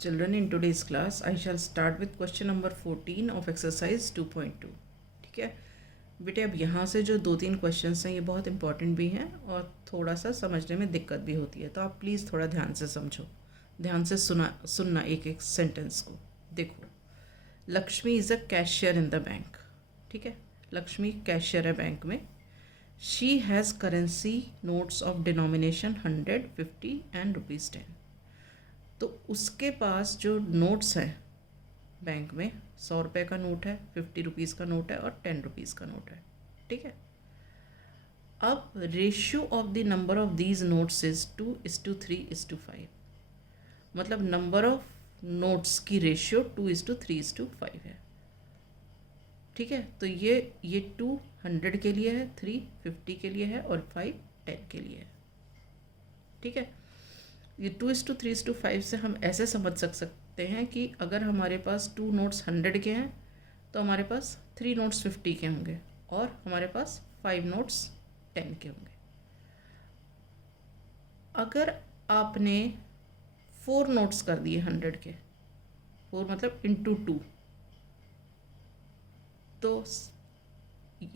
Children, in today's class, I shall start with question number 14 of exercise 2.2. ठीक है बेटे, अब यहाँ से जो 2-3 क्वेश्चंस हैं ये बहुत इंपॉर्टेंट भी हैं और थोड़ा सा समझने में दिक्कत भी होती है, तो आप प्लीज़ थोड़ा ध्यान से समझो, ध्यान से सुनना एक एक सेंटेंस को। देखो, Lakshmi is a cashier in the bank. ठीक है, लक्ष्मी कैशियर है बैंक में। She has currency notes of denomination 100, 50 and ₹10। तो उसके पास जो नोट्स हैं बैंक में, 100 रुपये का नोट है, 50 रुपीज़ का नोट है और 10 रुपीज़ का नोट है। ठीक है, अब ratio of the number of these notes is 2:3:5। मतलब नंबर ऑफ नोट्स की रेशियो 2:3:5 है। ठीक है, तो ये 2 100 के लिए है, 3 50 के लिए है और 5 10 के लिए है। ठीक है, ये 2:3:5 से हम ऐसे समझ सकते हैं कि अगर हमारे पास 2 नोट्स 100 के हैं तो हमारे पास 3 नोट्स 50 के होंगे और हमारे पास 5 नोट्स 10 के होंगे। अगर आपने 4 नोट्स कर दिए 100 के, 4 मतलब इंटू 2, तो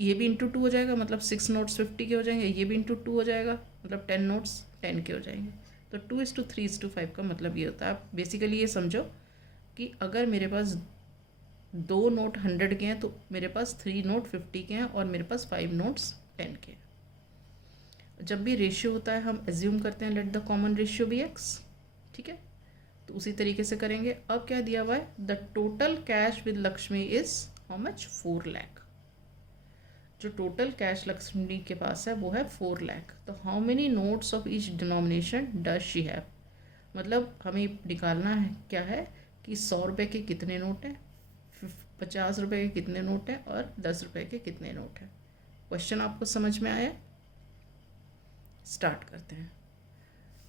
ये भी इंटू 2 हो जाएगा, मतलब 6 नोट्स 50 के हो जाएंगे। ये भी इंटू 2 हो जाएगा, मतलब 10 नोट्स 10 के हो जाएंगे। तो 2:3:5 का मतलब ये होता है, आप बेसिकली ये समझो कि अगर मेरे पास 2 नोट 100 के हैं तो मेरे पास 3 नोट 50 के हैं और मेरे पास 5 नोट्स 10 के हैं। जब भी रेशियो होता है हम एज्यूम करते हैं let the common ratio be x। ठीक है, तो उसी तरीके से करेंगे। अब क्या दिया हुआ है, the total cash with Lakshmi is how much, 4 lakh. जो टोटल कैश लक्ष्मी के पास है वो है 4 लाख। तो how many notes of each denomination does she have, मतलब हमें निकालना है क्या है कि 100 रुपये के कितने नोट हैं, 50 रुपये के कितने नोट हैं और 10 रुपये के कितने नोट हैं। क्वेश्चन आपको समझ में आया? स्टार्ट करते हैं।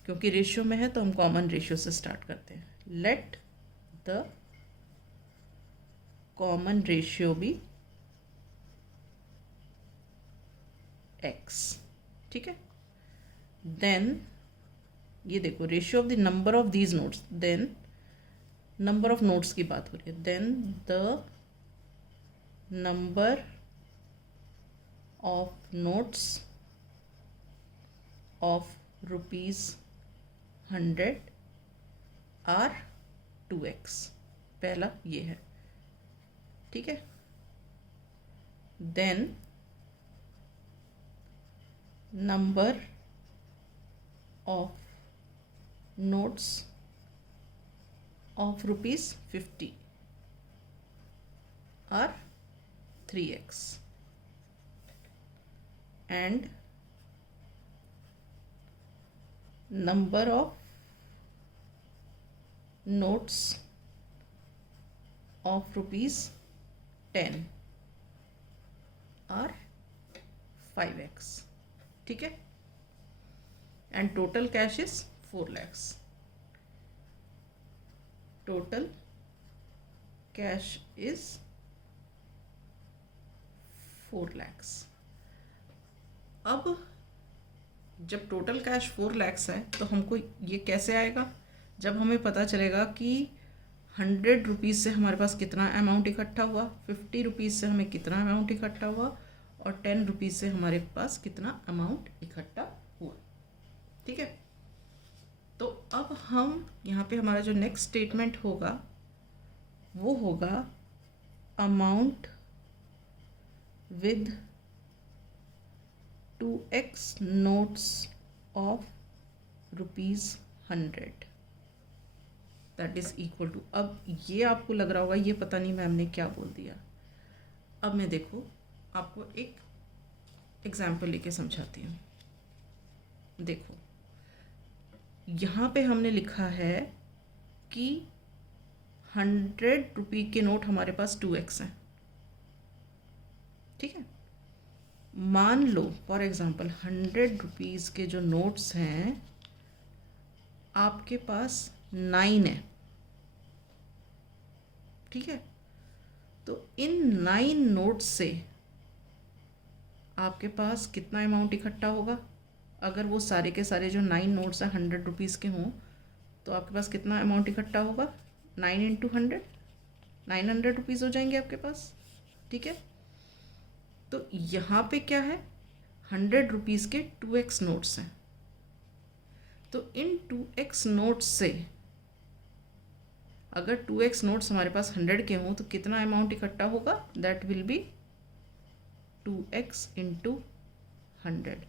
क्योंकि रेशियो में है तो हम कॉमन रेशियो से स्टार्ट करते हैं। Let the common ratio be x। ठीक है, देन ये देखो, ratio of the number of these notes, then number of notes की बात हो रही है, then the number of notes of ₹100 are 2x। पहला ये है। ठीक है, then number of notes of ₹50 are 3x and number of notes of ₹10 are 5x। ठीक है, and total cash is 4 lakhs। Total cash is 4 lakhs। अब जब total cash 4 lakhs है तो हमको ये कैसे आएगा, जब हमें पता चलेगा कि 100 रुपीज़ से हमारे पास कितना अमाउंट इकट्ठा हुआ, 50 रुपीज़ से हमें कितना अमाउंट इकट्ठा हुआ और 10 रुपीज़ से हमारे पास कितना अमाउंट इकट्ठा हुआ। ठीक है, तो अब हम यहाँ पे हमारा जो नेक्स्ट स्टेटमेंट होगा वो होगा amount with 2x notes of ₹100 that is equal to. अब ये आपको लग रहा होगा ये पता नहीं मैम ने क्या बोल दिया। अब मैं देखो आपको एक एग्जाम्पल लेके समझाती हूँ। देखो, यहाँ पे हमने लिखा है कि 100 रुपये के नोट हमारे पास 2x हैं। ठीक है, मान लो फॉर एग्ज़ाम्पल 100 रुपीज़ के जो नोट्स हैं आपके पास 9 है। ठीक है, तो इन 9 नोट्स से आपके पास कितना अमाउंट इकट्ठा होगा, अगर वो सारे के सारे जो 9 नोट्स हैं 100 रुपीज़ के हों तो आपके पास कितना अमाउंट इकट्ठा होगा, 9 इंटू 100, 900 रुपीज़ हो जाएंगे आपके पास। ठीक है, तो यहाँ पे क्या है, 100 रुपीज़ के 2x नोट्स हैं। तो इन 2x नोट्स से अगर 2x नोट्स हमारे पास 100 के हों तो कितना अमाउंट इकट्ठा होगा, that will be 2x into 100।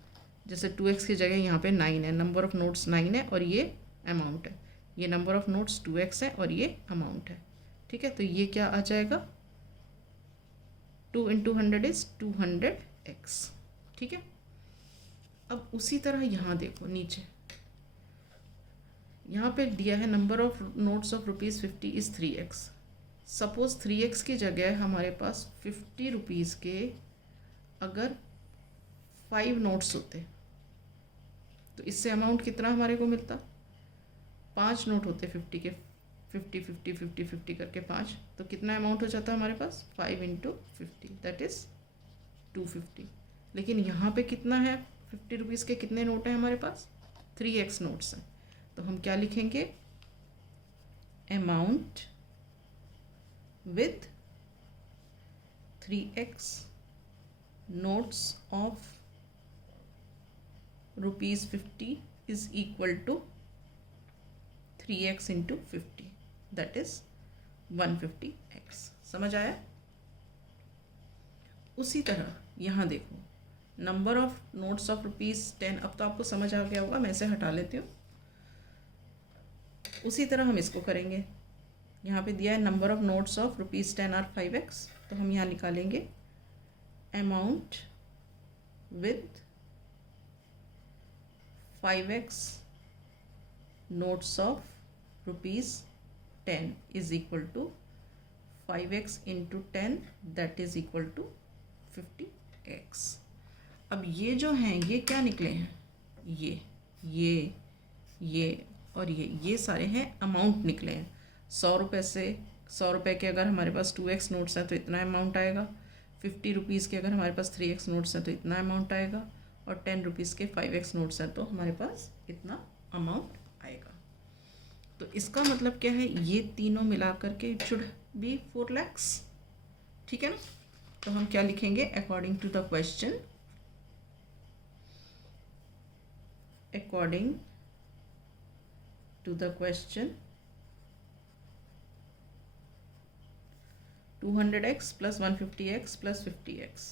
जैसे 2x की जगह यहाँ पे 9 है, नंबर ऑफ़ नोट्स 9 है और ये अमाउंट है, ये नंबर ऑफ़ नोट्स 2x है और ये अमाउंट है। ठीक है, तो ये क्या आ जाएगा, 2 इंटू 100 इज़ 200x। ठीक है, अब उसी तरह यहाँ देखो नीचे, यहाँ पे दिया है number of notes of ₹50 is 3x। Suppose 3x की जगह हमारे पास 50 रुपीज़ के अगर 5 नोट्स होते तो इससे अमाउंट कितना हमारे को मिलता, 5 नोट होते 50 के, 50 50 50 50 करके 5, तो कितना अमाउंट हो जाता है हमारे पास, 5 इंटू 50 दैट इज़ 250। लेकिन यहाँ पे कितना है, 50 रुपीज़ के कितने नोट हैं हमारे पास, 3x नोट्स हैं। तो हम क्या लिखेंगे, amount with 3x notes of ₹50 is equal to 3x into 50 that is 150x। समझ आया। उसी तरह यहाँ देखो, नंबर ऑफ नोट्स ऑफ ₹10, अब तो आपको समझ आ गया होगा, मैं इसे हटा लेती हूँ। उसी तरह हम इसको करेंगे, यहाँ पे दिया है number of notes of ₹10 are 5x, तो हम यहाँ निकालेंगे amount with 5x notes of ₹10 is equal to 5x into 10 that is equal to 50x। अब ये जो हैं ये क्या निकले हैं, ये और ये सारे हैं अमाउंट निकले हैं। 100 रुपये से, 100 रुपये के अगर हमारे पास 2x नोट्स हैं तो इतना अमाउंट आएगा, 50 रुपीज़ के अगर हमारे पास 3x नोट्स हैं तो इतना अमाउंट आएगा, और 10 रुपीज़ के 5x नोट्स हैं तो हमारे पास इतना अमाउंट आएगा। तो इसका मतलब क्या है, ये तीनों मिला करके इट शुड बी 4 lakhs। ठीक है ना, तो हम क्या लिखेंगे, according to the question, according to the question 200x plus 150x plus 50x,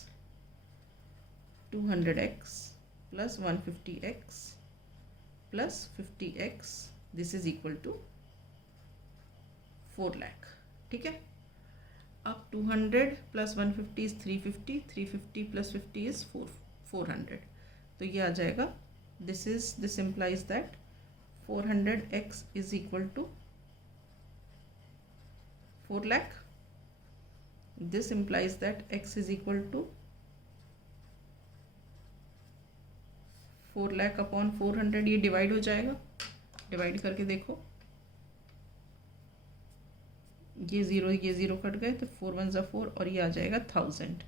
200x plus 150x plus 50x, this is equal to 4 lakh। ठीक है, अब 200 plus 150 is 350, 350 plus 50 is 400, तो ये आ जाएगा, this implies that 400x is equal to 4 lakh। This implies that x is equal to 4 lakh upon 400, ये divide हो जाएगा, divide करके देखो, ये ज़ीरो कट गए तो 4 1 ज़ा 4 और ये आ जाएगा 1000।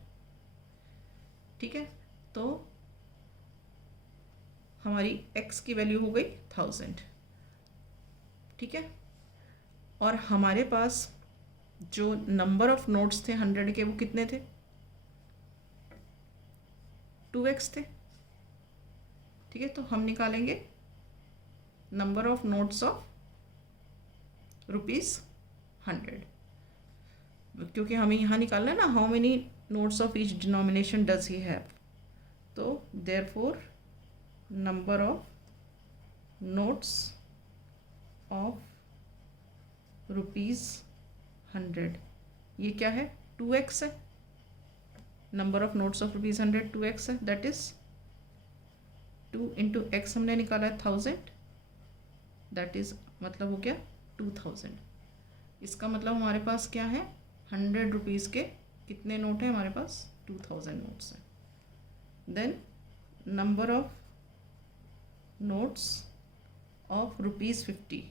ठीक है, तो हमारी x की वैल्यू हो गई 1000। ठीक है, और हमारे पास जो नंबर ऑफ नोट्स थे 100 के वो कितने थे, 2x थे। ठीक है, तो हम निकालेंगे नंबर ऑफ नोट्स ऑफ ₹100, क्योंकि हमें यहाँ निकालना है ना, how many notes of each denomination does he have, तो therefore number of notes of ₹100, ये क्या है, 2x है, number of notes of ₹100 2x है, दैट इज 2 इंटू x हमने निकाला है 1000, दैट इज मतलब हो गया 2000। इसका मतलब हमारे पास क्या है, 100 रुपीज़ के कितने नोट हैं हमारे पास, 2000 नोट्स हैं। Then number of notes of ₹50,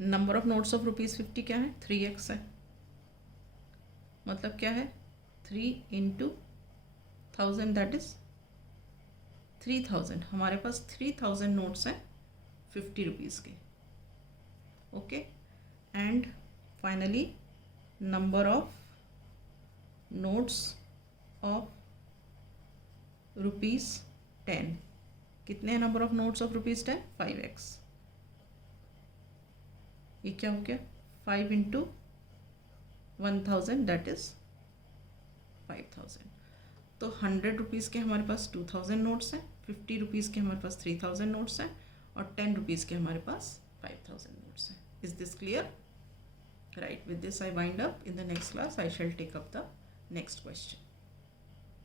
number of notes of ₹50 क्या है, 3x है, मतलब क्या है, 3 इंटू 1000 दैट इज 3000, हमारे पास 3000 नोट्स हैं 50 रुपीज़ के. Okay. And finally number of notes of ₹10. कितने हैं number of notes of ₹10? 5x. ये क्या हो गया? 5 इंटू 1000 दैट इज़ 5000. तो 100 रुपीज़ के हमारे पास 2000 नोट्स हैं, 50 रुपीज़ के हमारे पास 3000 नोट्स हैं और 10 रुपीज़ के हमारे पास 5000 नोट्स हैं. Is this clear? Right. With this I wind up. In the next class I shall take up the next question.